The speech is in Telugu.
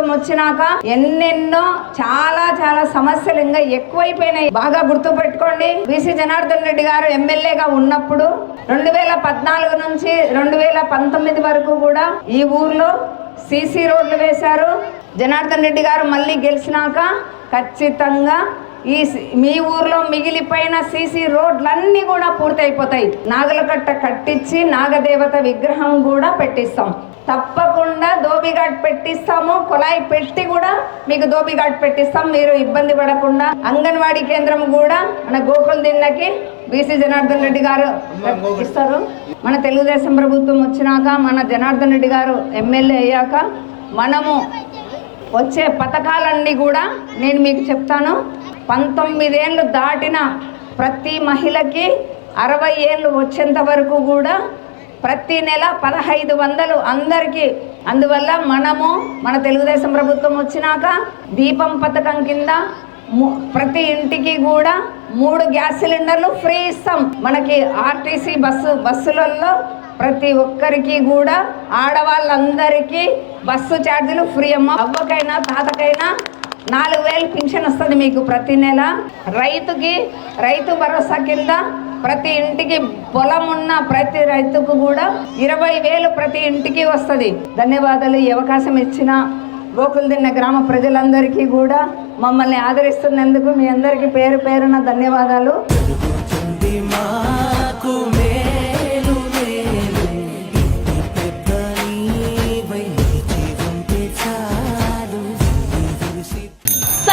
ప్రభుత్వం వచ్చినాక ఎన్నెన్నో చాలా చాలా సమస్యలు ఇంకా ఎక్కువైపోయినాయి. బాగా గుర్తు పెట్టుకోండి బీసీ జనార్దన్ రెడ్డి గారు ఎమ్మెల్యేగా ఉన్నప్పుడు రెండు వేల పద్నాలుగు నుంచి రెండు వేల పంతొమ్మిది వరకు కూడా ఈ ఊర్లో సీసీ రోడ్లు వేశారు. జనార్దన్ రెడ్డి గారు మళ్ళీ గెలిచినాక ఖచ్చితంగా ఈ సి- మీ ఊర్లో మిగిలిపోయిన సీసీ రోడ్లన్నీ కూడా పూర్తయిపోతాయి. నాగలకట్ట కట్టించి నాగదేవత విగ్రహం కూడా పెట్టిస్తాం. తప్పకుండా దోబిఘాట్ పెట్టిస్తాము. కుళాయి పెట్టి కూడా మీకు దోబిఘాట్ పెట్టిస్తాం. మీరు ఇబ్బంది పడకుండా అంగన్వాడీ కేంద్రం కూడా మన గోకుల్ దిన్నకి బీసీ జనార్దన్ రెడ్డి గారు ఇస్తారు. మన తెలుగుదేశం ప్రభుత్వం వచ్చినాక మన జనార్దన్ రెడ్డి గారు ఎమ్మెల్యే అయ్యాక మనము వచ్చే పథకాలన్నీ కూడా నేను మీకు చెప్తాను. పంతొమ్మిదేళ్ళు దాటిన ప్రతి మహిళకి అరవై ఏళ్ళు వచ్చేంత వరకు కూడా ప్రతి నెల పదహైదు వందలు అందరికీ. అందువల్ల మనము మన తెలుగుదేశం ప్రభుత్వం వచ్చినాక దీపం పథకం కింద ప్రతి ఇంటికి కూడా మూడు గ్యాస్ సిలిండర్లు ఫ్రీ ఇస్తాం. మనకి ఆర్టీసీ బస్సు బస్సులలో ప్రతి ఒక్కరికి కూడా ఆడవాళ్ళందరికీ బస్సు ఛార్జీలు ఫ్రీ అమ్మ. అవ్వకైనా తాతకైనా నాలుగు వేలు పింఛన్ వస్తుంది మీకు ప్రతి నెల. రైతుకి రైతు భరోసా కింద ప్రతి ఇంటికి పొలం ఉన్న ప్రతి రైతుకు కూడా ఇరవై వేలు ప్రతి ఇంటికి వస్తుంది. ధన్యవాదాలు. ఈ అవకాశం ఇచ్చిన గోకులదిన్న గ్రామ ప్రజలందరికీ కూడా మమ్మల్ని ఆదరిస్తున్నందుకు మీ అందరికీ పేరు పేరున ధన్యవాదాలు.